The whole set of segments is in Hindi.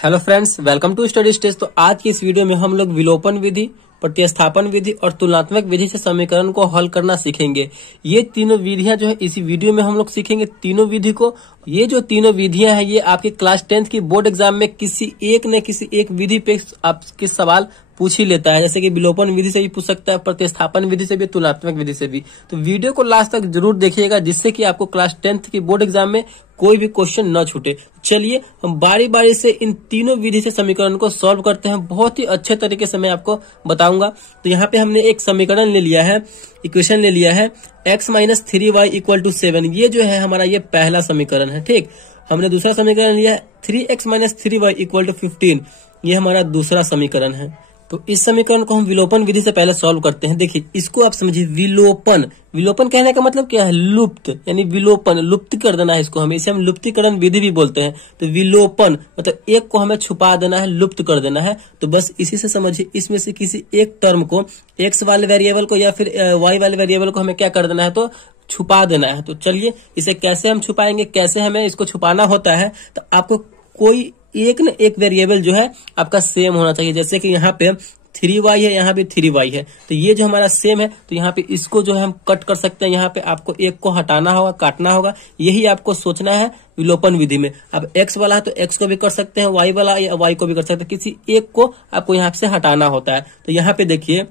Hello friends, welcome to study stage. तो आज की इस वीडियो में हम लोग विलोपन विधि, प्रतिस्थापन विधि और तुलनात्मक विधि से समीकरण को हल करना सीखेंगे। ये तीनों विधियां जो है इसी वीडियो में हम लोग सीखेंगे तीनों विधि को। ये जो तीनों विधियां हैं ये आपके क्लास 10th की बोर्ड एग्जाम में किसी एक विधि पे आपके सवाल पूछ ही लेता है। जैसे कि विलोपन विधि से भी पूछ सकता है, प्रतिस्थापन विधि से भी, तुलनात्मक विधि से भी। तो वीडियो को लास्ट तक जरूर देखिएगा जिससे कि आपको क्लास 10th की बोर्ड एग्जाम में कोई भी क्वेश्चन न छूटे। चलिए हम बारी बारी से इन तीनों विधि से समीकरण को सॉल्व करते हैं। बहुत ही अच्छे तरीके से मैं आपको बताऊंगा। तो यहाँ पे हमने एक समीकरण ले लिया है, इक्वेशन ले लिया है x minus 3y equal to 7। ये जो है हमारा ये पहला समीकरण है। ठीक, हमने दूसरा समीकरण लिया है 3x minus 3y equal to 15। ये हमारा दूसरा समीकरण है। तो इस समीकरण को हम विलोपन विधि से पहले सॉल्व करते हैं। देखिए इसको आप समझिए, विलोपन कहने का मतलब क्या है? लुप्त, यानी विलोपन, लुप्त कर देना है इसको। हमें इसे हम लुप्तीकरण विधि भी बोलते हैं। तो विलोपन मतलब एक को हमें छुपा देना है, लुप्त कर देना है। तो बस इसी से समझिए, इसमें से किसी एक टर्म को, एक्स वाले वेरिएबल को या फिर वाई वाले वेरिएबल को हमें क्या कर देना है? तो छुपा देना है। तो चलिए इसे कैसे हम छुपाएंगे, कैसे हमें इसको छुपाना होता है। तो आपको कोई एक न एक वेरिएबल जो है आपका सेम होना चाहिए। जैसे कि यहाँ पे 3y है, यहाँ भी 3y है, तो ये जो हमारा सेम है, तो यहाँ पे इसको जो है हम कट कर सकते हैं। यहाँ पे आपको एक को हटाना होगा, काटना होगा। यही आपको सोचना है विलोपन विधि में। अब x वाला है तो x को भी कर सकते हैं, y वाला या y को भी कर सकते हैं। किसी एक को आपको यहाँ से हटाना होता है। तो यहाँ पे देखिए,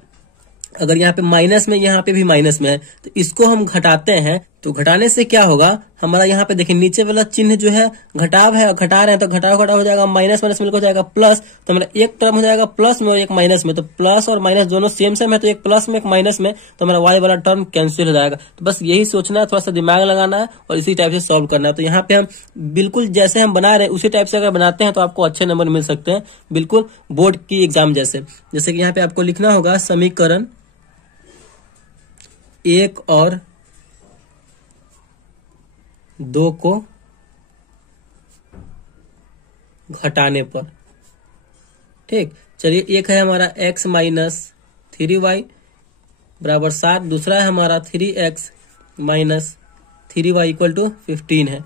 अगर यहाँ पे माइनस में, यहाँ पे भी माइनस में है, तो इसको हम घटाते हैं। तो घटाने से क्या होगा हमारा? यहाँ पे देखिए नीचे वाला चिन्ह जो है घटाव है, घटा रहे हैं तो घटाव हो जाएगा, माइनस माइनस मिलकर हो जाएगा प्लस। तो हमारा एक टर्म हो जाएगा प्लस में और एक माइनस में। तो प्लस और माइनस दोनों सेम है, तो एक प्लस में एक माइनस में, तो हमारा वाई वाला टर्म कैंसिल हो जाएगा। तो बस यही सोचना है, थोड़ा सा दिमाग लगाना है और इसी टाइप से सॉल्व करना है। तो यहाँ पे हम बिल्कुल जैसे हम बना रहे हैं उसी टाइप से अगर बनाते हैं तो आपको अच्छे नंबर मिल सकते हैं, बिल्कुल बोर्ड की एग्जाम जैसे। जैसे कि यहाँ पे आपको लिखना होगा समीकरण 1 और 2 को घटाने पर। ठीक, चलिए एक है हमारा x माइनस 3y बराबर 7, दूसरा है हमारा 3x minus 3y equal to 15 है।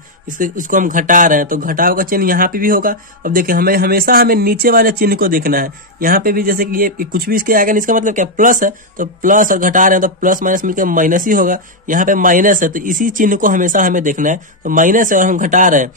इसको हम घटा रहे हैं तो घटाव का चिन्ह यहाँ पे भी होगा। अब देखिए हमेशा हमें नीचे वाले चिन्ह को देखना है। यहाँ पे भी जैसे कि ये कुछ भी इसके आएगा, इसका मतलब क्या? प्लस है, तो प्लस और घटा रहे हैं तो प्लस माइनस मिलकर माइनस ही होगा। यहाँ पे माइनस है तो इसी चिन्ह को हमेशा हमें देखना है। तो माइनस है और हम घटा रहे हैं,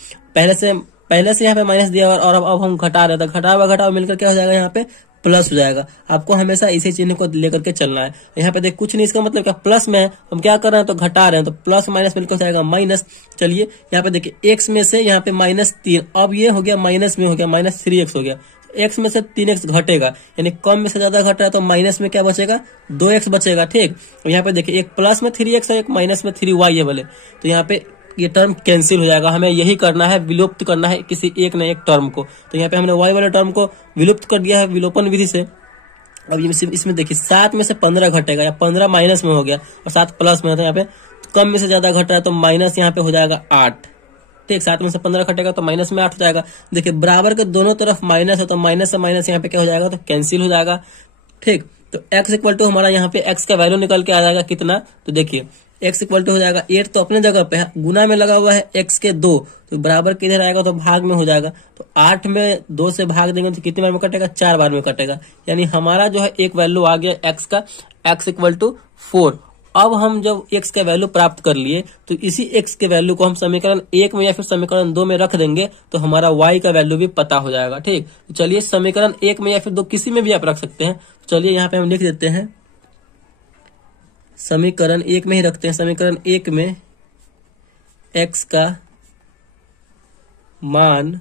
पहले से यहाँ पे माइनस दिया और अब हम घटा रहे हैं, तो घटाव मिलकर क्या हो जाएगा? यहाँ पे प्लस हो जाएगा। आपको हमेशा इसी चिन्ह को लेकर के चलना है। यहाँ पे देख कुछ नहीं, इसका मतलब क्या? प्लस में है, हम क्या कर रहे हैं? तो घटा रहे हैं, तो प्लस माइनस मिलकर हो जाएगा माइनस। चलिए यहाँ पे देखिए x में से यहाँ पे -3, अब ये हो गया माइनस में, हो गया -3x हो गया। x में से 3x घटेगा, यानी कम में से ज्यादा घट रहा है, तो माइनस में क्या बचेगा? 2x बचेगा। ठीक, यहाँ पे देखिए एक प्लस में 3x है, एक माइनस में 3y है बोले, तो यहाँ पे ये टर्म कैंसिल हो जाएगा। हमें यही करना है, विलुप्त करना है किसी एक न एक टर्म को। तो यहाँ पे हमने y वाले टर्म को विलुप्त कर दिया है विलोपन विधि से। अब इसमें देखिए 7 में से 15 घटेगा, या 15 माइनस में हो गया और 7 प्लस में, तो यहाँ पे कम में से ज्यादा घट रहा है, तो माइनस यहाँ पे हो जाएगा 8। ठीक, 7 में से 15 घटेगा तो माइनस में 8 हो जाएगा। देखिए बराबर के दोनों तरफ माइनस है, तो माइनस से माइनस यहाँ पे क्या हो जाएगा? तो कैंसिल हो जाएगा। ठीक, तो x इक्वल टू हमारा यहाँ पे x का वैल्यू निकल के आ जाएगा कितना? तो देखिए x इक्वल टू हो जाएगा 8, तो अपने जगह पे गुना में लगा हुआ है x के 2, तो बराबर किधर आएगा? तो भाग में हो जाएगा। तो 8 में 2 से भाग देंगे तो कितने बार में कटेगा? 4 बार में कटेगा। यानी हमारा जो है एक वैल्यू आ गया x का, x इक्वल टू 4। अब हम जब x का वैल्यू प्राप्त कर लिए तो इसी x के वैल्यू को हम समीकरण 1 में या फिर समीकरण 2 में रख देंगे तो हमारा y का वैल्यू भी पता हो जाएगा। ठीक, तो चलिए समीकरण 1 में या फिर 2 किसी में भी आप रख सकते हैं। चलिए यहाँ पे हम लिख देते हैं समीकरण 1 में ही रखते हैं। समीकरण 1 में x का मान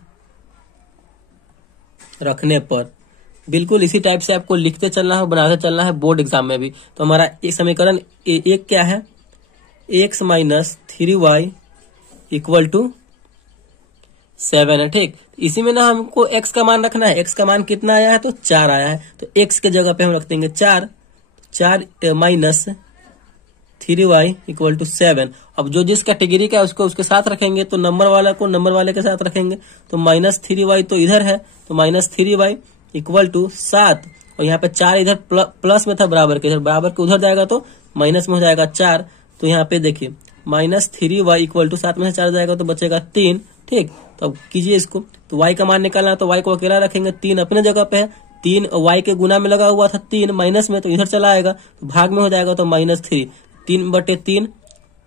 रखने पर बिल्कुल इसी टाइप से आपको लिखते चलना है, बनाते चलना है बोर्ड एग्जाम में भी। तो हमारा एक समीकरण 1 क्या है? x minus 3y equal to 7 है। ठीक, इसी में ना हमको x का मान रखना है। x का मान कितना आया है? तो 4 आया है, तो x के जगह पे हम रख देंगे 4 माइनस 3y इक्वल टू 7। अब जो जिस कैटेगरी का है उसको उसके साथ रखेंगे, तो नंबर वाला को नंबर वाले के साथ रखेंगे। तो -3y तो इधर है, तो -3y इक्वल टू 7, और यहाँ पे 4 इधर प्लस में था बराबर के, इधर बराबर के उधर जाएगा तो माइनस में हो जाएगा 4। तो यहाँ पे देखिए -3y इक्वल टू 7 में से 4 जाएगा तो बचेगा 3, ठीक। तो अब कीजिए इसको, तो y का मान निकालना है तो y को अकेला रखेंगे, 3 अपने जगह पे है, 3 y के गुना में लगा हुआ था 3 माइनस में, तो इधर चला आएगा तो भाग में हो जाएगा तो -3, 3/3,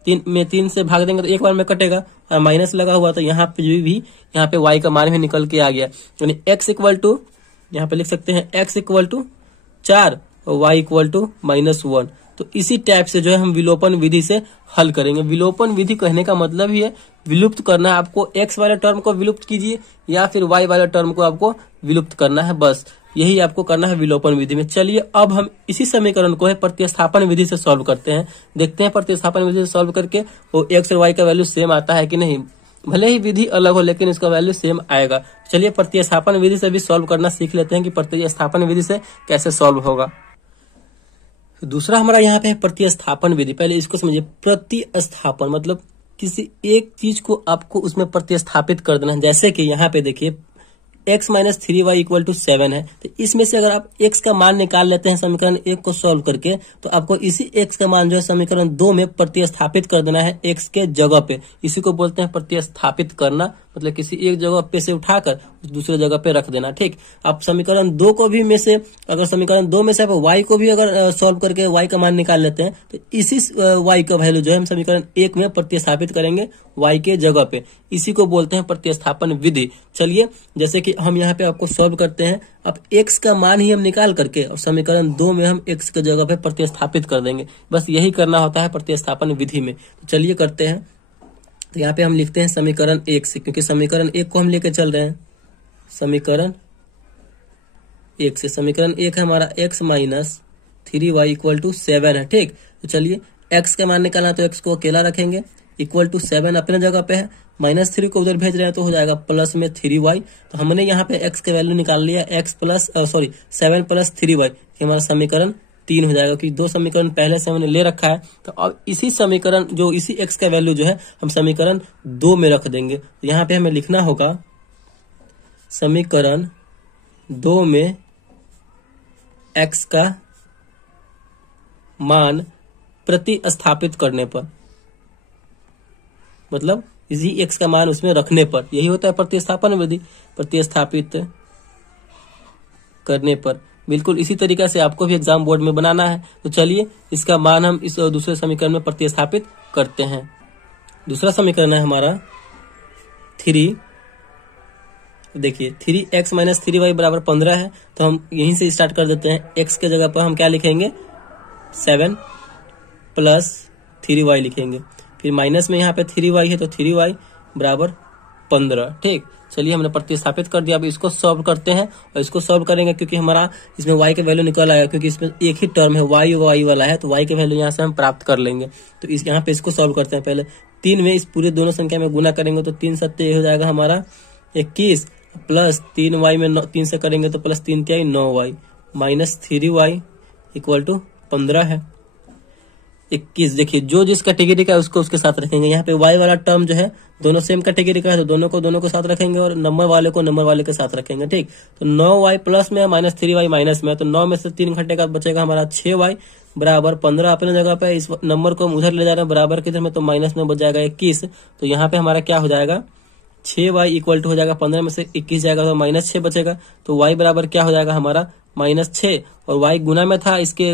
3 में 3 से भाग देंगे तो एक बार में कटेगा, और माइनस लगा हुआ तो यहाँ पे भी यहाँ पे y का मान भी निकल के आ गया, यानी x इक्वल टू, यहाँ पे लिख सकते हैं x इक्वल टू 4 और y इक्वल टू -1। तो इसी टाइप से जो है हम विलोपन विधि से हल करेंगे। विलोपन विधि कहने का मतलब ही है विलुप्त करना है, आपको x वाले टर्म को विलुप्त कीजिए या फिर y वाले टर्म को आपको विलुप्त करना है, बस यही आपको करना है विलोपन विधि में। चलिए अब हम इसी समीकरण को है प्रतिस्थापन विधि से सॉल्व करते हैं, देखते हैं प्रतिस्थापन विधि से सॉल्व करके वो x और y का वैल्यू सेम आता है कि नहीं। भले ही विधि अलग हो लेकिन इसका वैल्यू सेम आएगा। चलिए प्रतिस्थापन विधि से भी सॉल्व करना सीख लेते हैं कि प्रतिस्थापन विधि से कैसे सॉल्व होगा। दूसरा हमारा यहाँ पे है प्रतिस्थापन विधि। पहले इसको समझिए, प्रतिस्थापन मतलब किसी एक चीज को आपको उसमें प्रतिस्थापित कर देना है। जैसे कि यहाँ पे देखिए x minus 3y equal to 7 है, तो इसमें से अगर आप x का मान निकाल लेते हैं समीकरण 1 को सॉल्व करके, तो आपको इसी x का मान जो है समीकरण 2 में प्रतिस्थापित कर देना है x के जगह पे। इसी को बोलते हैं प्रतिस्थापित करना, मतलब किसी एक जगह पे से उठाकर दूसरे जगह पे रख देना। ठीक, आप समीकरण 2 को भी में से, अगर समीकरण 2 में से आप y को भी अगर सॉल्व करके y का मान निकाल लेते हैं, तो इसी y का वैल्यू जो है हम समीकरण 1 में प्रतिस्थापित करेंगे y के जगह पे। इसी को बोलते हैं प्रतिस्थापन विधि। चलिए जैसे कि हम यहाँ पे आपको सॉल्व करते हैं, अब x का मान ही हम निकाल करके और समीकरण 2 में हम x के जगह पे प्रतिस्थापित कर देंगे। बस यही करना होता है प्रतिस्थापन विधि में। तो चलिए करते हैं। तो यहाँ पे हम लिखते हैं समीकरण 1 से, क्योंकि समीकरण 1 को हम लेके चल रहे हैं। समीकरण 1 से, समीकरण 1 है हमारा x minus 3y equal to 7 है। ठीक, तो चलिए x का मान निकालना, तो x को अकेला रखेंगे, इक्वल टू 7 अपने जगह पे है, -3 को उधर भेज रहे हैं तो हो जाएगा प्लस में 3y। तो हमने यहाँ पे x का वैल्यू निकाल लिया, 7 प्लस 3y, हमारा समीकरण 3 हो जाएगा, क्योंकि 2 समीकरण पहले से हमने ले रखा है। तो अब इसी समीकरण जो इसी x का वैल्यू जो है हम समीकरण 2 में रख देंगे। तो यहाँ पे हमें लिखना होगा समीकरण 2 में x का मान प्रतिस्थापित करने पर, मतलब इसी x का मान उसमें रखने पर, यही होता है प्रतिस्थापन विधि। प्रतिस्थापित करने पर बिल्कुल इसी तरीके से आपको भी एग्जाम बोर्ड में बनाना है। तो चलिए इसका मान हम इस दूसरे समीकरण में प्रतिस्थापित करते हैं। दूसरा समीकरण है हमारा 3, देखिए 3x माइनस 3y बराबर 15 है। तो हम यहीं से स्टार्ट कर देते हैं। x के जगह पर हम क्या लिखेंगे, 7 प्लस 3y लिखेंगे, फिर माइनस में यहाँ पे 3y है तो 3y बराबर 15। ठीक, चलिए हमने प्रतिस्थापित कर दिया। अब इसको सॉल्व करते हैं, और इसको सॉल्व करेंगे क्योंकि हमारा इसमें y के वैल्यू निकल आएगा, क्योंकि इसमें एक ही टर्म है y वाला है, तो y के वैल्यू यहाँ से हम प्राप्त कर लेंगे। तो इस यहाँ पे इसको सॉल्व करते हैं। पहले 3 में इस पूरे दोनों संख्या में गुना करेंगे तो 3 7 हो जाएगा हमारा 21, प्लस 3y में 3 से करेंगे तो plus 3 3 9y, minus 3y equal to 15 है। 21, देखिए जो जिस कैटेगरी का है उसको उसके साथ रखेंगे। यहाँ पे y वाला टर्म जो है दोनों सेम कैटेगरी का है, तो दोनों को साथ रखेंगे, और नंबर वाले को नंबर वाले के साथ रखेंगे। ठीक, तो 9y प्लस में माइनस 3y माइनस में, तो 9 में से 3 घटेगा बचेगा हमारा 6y बराबर 15 अपने जगह पे। इस नंबर को हम उधर ले जा रहे हैं बराबर किधर में, तो माइनस में बच जाएगा 21। तो यहाँ पे हमारा क्या हो जाएगा, 6y इक्वल टू हो जाएगा 15 में से 21 जाएगा तो माइनस 6 बचेगा। तो y बराबर क्या हो जाएगा हमारा -6, और y गुना में था इसके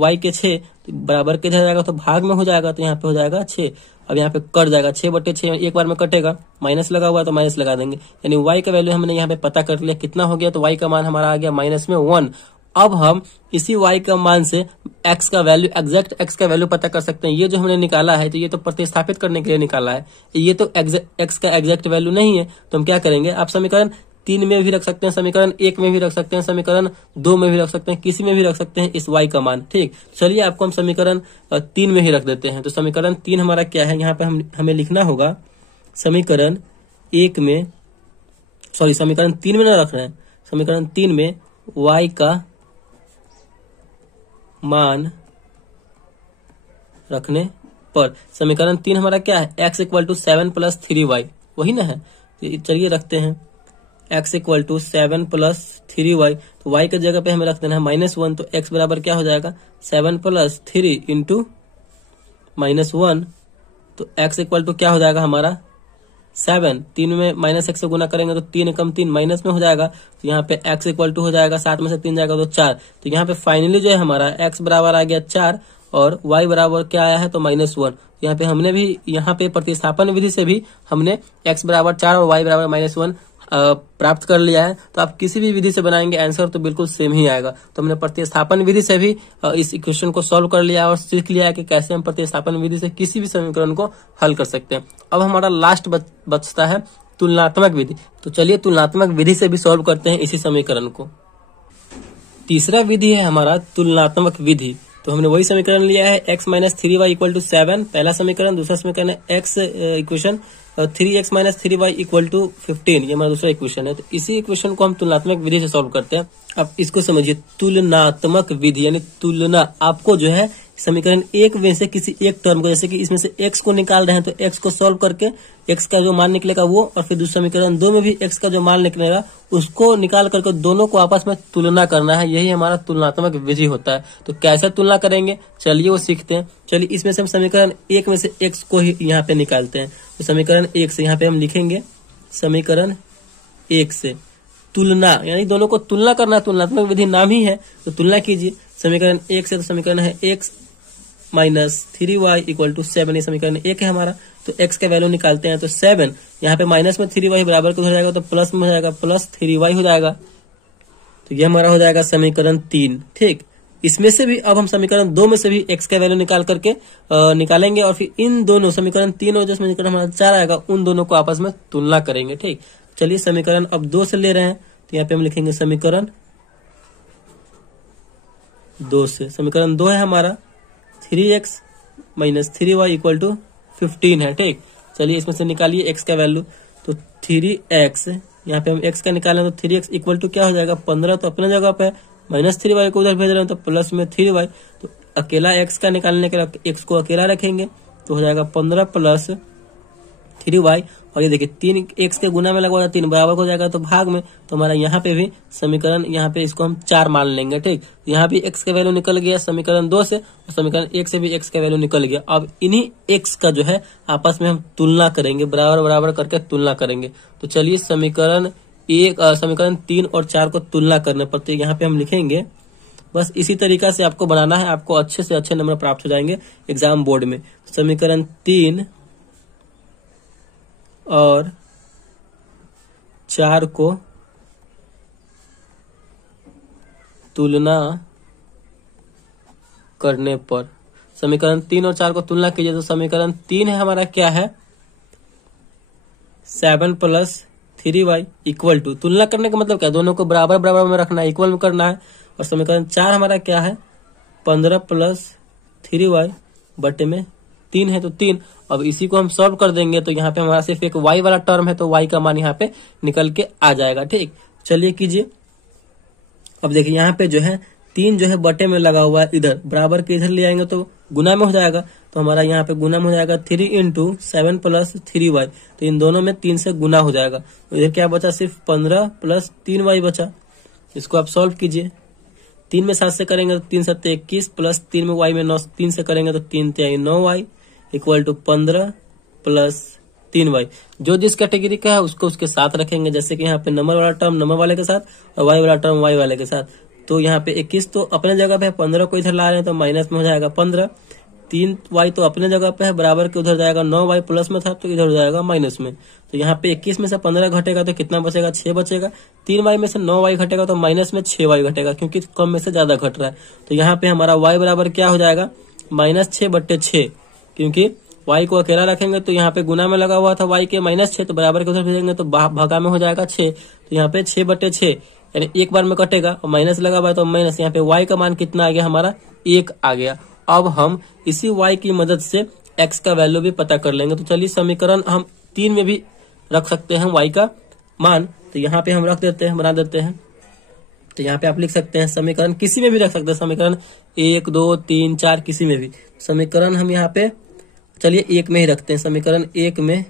y के 6, तो बराबर किधर जाएगा, तो भाग में हो जाएगा, तो यहाँ पे हो जाएगा 6। अब यहाँ पे कट जाएगा, 6/6 एक बार में कटेगा, माइनस लगा हुआ तो माइनस लगा देंगे, यानी y का वैल्यू हमने यहाँ पे पता कर लिया कितना हो गया। तो y का मान हमारा आ गया -1। अब हम इसी y का मान से x का वैल्यू, एग्जैक्ट x का वैल्यू पता कर सकते हैं। ये जो हमने निकाला है तो ये तो प्रतिस्थापित करने के लिए निकाला है, ये तो x का एग्जैक्ट वैल्यू नहीं है। तो हम क्या करेंगे, आप समीकरण 3 में भी रख सकते हैं, समीकरण 1 में भी रख सकते हैं, समीकरण 2 में भी रख सकते हैं, किसी में भी रख सकते हैं इस y का मान। ठीक, चलिए आपको हम समीकरण 3 में ही रख देते हैं। तो समीकरण 3 हमारा क्या है, यहाँ पे हमें लिखना होगा समीकरण 1 में, समीकरण 3 में ना रख रहे हैं, समीकरण 3 में y का मान रखने पर, समीकरण 3 हमारा क्या है, x equal to 7 plus 3y, वही ना है। तो चलिए रखते हैं x equal to 7 plus 3y, तो y के जगह पे हमें रख देना है -1। तो x बराबर क्या हो जाएगा, 7 प्लस 3 इंटू -1, तो x इक्वल टू क्या हो जाएगा हमारा 7, 3 में -1 से गुना करेंगे तो 3 कम 3 माइनस में हो जाएगा। तो यहाँ पे x इक्वल टू हो जाएगा 7 में से 3 जाएगा तो 4। तो यहाँ पे फाइनली जो है हमारा x बराबर आ गया 4 और y बराबर क्या आया है तो -1। यहाँ पे हमने भी यहाँ पे प्रतिस्थापन विधि से भी हमने x बराबर 4 और y बराबर -1 प्राप्त कर लिया है। तो आप किसी भी विधि से बनाएंगे आंसर तो बिल्कुल सेम ही आएगा। तो हमने प्रतिस्थापन विधि से भी इस इक्वेशन को सॉल्व कर लिया और सीख लिया है कि कैसे हम प्रतिस्थापन विधि से किसी भी समीकरण को हल कर सकते हैं। अब हमारा लास्ट बचता है तुलनात्मक विधि। तो चलिए तुलनात्मक विधि से भी सॉल्व करते हैं इसी समीकरण को। तीसरा विधि है हमारा तुलनात्मक विधि। तो हमने वही समीकरण लिया है x - 3y = 7 पहला समीकरण। दूसरा समीकरण है x इक्वेशन 3x - 3y = 15, ये हमारा दूसरा इक्वेशन है। तो इसी इक्वेशन को हम तुलनात्मक विधि से सॉल्व करते हैं। अब इसको समझिए, तुलनात्मक विधि यानी तुलना। आपको जो है समीकरण एक में से किसी एक टर्म को, जैसे कि इसमें से x को निकाल रहे हैं तो x को सॉल्व करके x का जो मान निकलेगा वो, और फिर दूसरा समीकरण 2 में भी x का जो मान निकलेगा उसको निकाल करके दोनों को आपस में तुलना करना है। यही हमारा तुलनात्मक विधि होता है। तो कैसे तुलना करेंगे चलिए वो सीखते हैं। चलिए इसमें से हम समीकरण एक में से x को ही यहाँ पे निकालते हैं। तो समीकरण एक से यहाँ पे हम लिखेंगे समीकरण एक से तुलना, यानी दोनों को तुलना करना, तुलनात्मक विधि नाम ही है। तो तुलना कीजिए समीकरण एक से। तो समीकरण है x - 3y = 7, ये समीकरण एक है हमारा। तो x का वैल्यू निकालते हैं तो 7, यहाँ पे माइनस में 3y बराबर को हो जाएगा तो प्लस में हो जाएगा, प्लस 3y हो जाएगा। तो ये हमारा हो जाएगा समीकरण 3। ठीक, इसमें से भी अब हम समीकरण 2 में से भी x का वैल्यू निकाल करके निकालेंगे और फिर इन दोनों समीकरण 3 और जो समीकरण हमारा 4 आएगा उन दोनों को आपस में तुलना करेंगे। ठीक, चलिए समीकरण अब 2 से ले रहे हैं। तो यहाँ पे हम लिखेंगे समीकरण 2 से। समीकरण 2 है हमारा 3x - 3y = 15 है। ठीक, चलिए इसमें से निकालिए x का वैल्यू। तो 3x, यहाँ पे हम x का निकालें तो 3x इक्वल टू क्या हो जाएगा 15, तो अपने जगह पे -3y को उधर भेज रहे हैं तो प्लस में 3y। तो अकेला x का निकालने के लिए x को अकेला रखेंगे तो हो जाएगा 15 प्लस 3y। और ये देखिए 3 x के गुना में लगा हुआ 3 बराबर हो जाएगा तो भाग में। तो हमारा यहाँ पे भी समीकरण, यहाँ पे इसको हम 4 मान लेंगे। ठीक, यहाँ भी x का वैल्यू निकल गया समीकरण 2 से, और समीकरण 1 से भी x का वैल्यू निकल गया। अब इन्हीं x का जो है आपस में हम तुलना करेंगे, बराबर बराबर करके तुलना करेंगे। तो चलिए समीकरण 3 और 4 को तुलना करने पर तो यहाँ पे हम लिखेंगे। बस इसी तरीका से आपको बनाना है, आपको अच्छे से अच्छे नंबर प्राप्त हो जाएंगे एग्जाम बोर्ड में। समीकरण 3 और 4 को तुलना करने पर, समीकरण 3 और 4 को तुलना कीजिए तो समीकरण 3 है हमारा क्या है 7 + 3y = तुलना करने का मतलब क्या, दोनों को बराबर बराबर में रखना है, इक्वल में करना है। और समीकरण 4 हमारा क्या है 15 + 3y बटे में 3 है तो 3। अब इसी को हम सॉल्व कर देंगे तो यहाँ पे हमारा सिर्फ एक y वाला टर्म है तो y का मान यहाँ पे निकल के आ जाएगा। ठीक, चलिए कीजिए। अब देखिए यहाँ पे जो है 3 जो है बटे में लगा हुआ है, इधर बराबर के इधर ले आएंगे तो गुना में हो जाएगा। तो हमारा यहाँ पे गुना में हो जाएगा 3 × 7 + 3y। तो इन दोनों में 3 से गुना हो जाएगा। तो इधर क्या बचा, सिर्फ 15 + 3y बचा। इसको आप सॉल्व कीजिए। 3 में 7 से करेंगे तो 3 × 7 = 21 प्लस 3 में y में 9, 3 से करेंगे तो 3 × 3 = 9y = 15 + 3y। जो जिस कैटेगरी का है उसको उसके साथ रखेंगे, जैसे कि यहाँ पे नंबर वाला टर्म नंबर वाले के साथ और y वाला टर्म y वाले के साथ। तो यहाँ पे 21 तो अपने जगह पे है, 15 को इधर ला रहे हैं तो माइनस में हो जाएगा 15। 3y तो अपने जगह पे है, बराबर के उधर जाएगा, 9y प्लस में था तो इधर हो जाएगा माइनस में। तो यहाँ पे 21 में से 15 घटेगा तो कितना बचेगा 6 बचेगा। 3y में से 9y घटेगा तो माइनस में 6y घटेगा, क्योंकि कम में से ज्यादा घट रहा है। तो यहाँ पे हमारा y बराबर क्या हो जाएगा -6/6, क्योंकि y को अकेला रखेंगे तो यहाँ पे गुना में लगा हुआ था y के -6, तो बराबर के उधर भेजेंगे तो भागा में हो जाएगा 6। तो यहाँ पे 6/6 यानी एक बार में कटेगा और माइनस लगा हुआ है तो माइनस, यहाँ पे y का मान कितना आ गया हमारा 1 आ गया। अब हम इसी y की मदद से x का वैल्यू भी पता कर लेंगे। तो चलिए समीकरण हम 3 में भी रख सकते हैं y का मान, तो यहाँ पे हम रख देते हैं, बना देते हैं। तो यहाँ पे आप लिख सकते हैं समीकरण किसी में भी रख सकते हैं, समीकरण 1, 2, 3, 4 किसी में भी। समीकरण हम यहाँ पे चलिए 1 में ही रखते हैं। समीकरण 1 में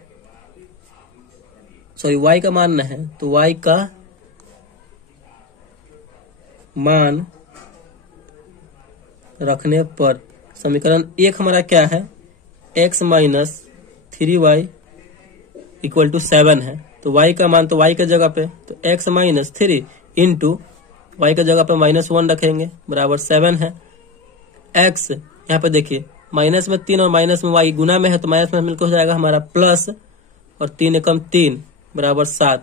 y का मान न है तो y का मान रखने पर समीकरण 1 हमारा क्या है x - 3y इक्वल टू 7 है, तो y का मान तो y के जगह पे, तो x माइनस 3 इंटू y के जगह पे -1 रखेंगे बराबर 7 है। x यहाँ पे देखिए माइनस में 3 और माइनस में y गुना में है, तो माइनस में मिलकर हो जाएगा हमारा प्लस, और 3 एकम 3 बराबर 7।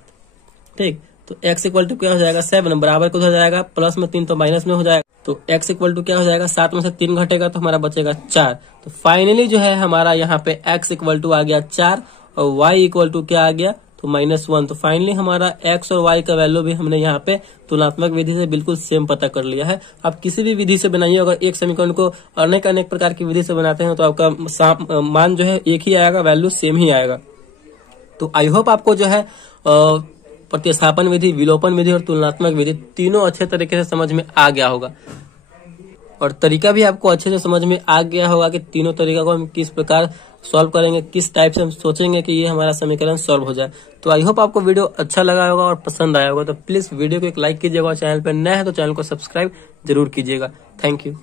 ठीक, तो x इक्वल टू क्या हो जाएगा 7, बराबर को हो जाएगा प्लस में 3 तो माइनस में हो जाएगा, तो x इक्वल टू क्या हो जाएगा 7 में से 3 घटेगा तो हमारा बचेगा 4। तो फाइनली जो है हमारा यहाँ पे x इक्वल टू आ गया 4 और y इक्वल टू क्या आ गया तो -1। तो फाइनली हमारा x और y का वैल्यू भी हमने यहाँ पे तुलनात्मक विधि से बिल्कुल सेम पता कर लिया है। आप किसी भी विधि से बनाइए, अगर एक समीकरण को अनेक अनेक प्रकार की विधि से बनाते हैं तो आपका मान जो है एक ही आएगा, वैल्यू सेम ही आएगा। तो आई होप आपको जो है प्रतिस्थापन विधि, विलोपन विधि और तुलनात्मक विधि तीनों अच्छे तरीके से समझ में आ गया होगा, और तरीका भी आपको अच्छे से समझ में आ गया होगा कि तीनों तरीका को हम किस प्रकार सॉल्व करेंगे, किस टाइप से हम सोचेंगे कि ये हमारा समीकरण सॉल्व हो जाए। तो आई होप आपको वीडियो अच्छा लगा होगा और पसंद आया होगा। तो प्लीज वीडियो को एक लाइक कीजिएगा और चैनल पर नया है तो चैनल को सब्सक्राइब जरूर कीजिएगा। Thank you.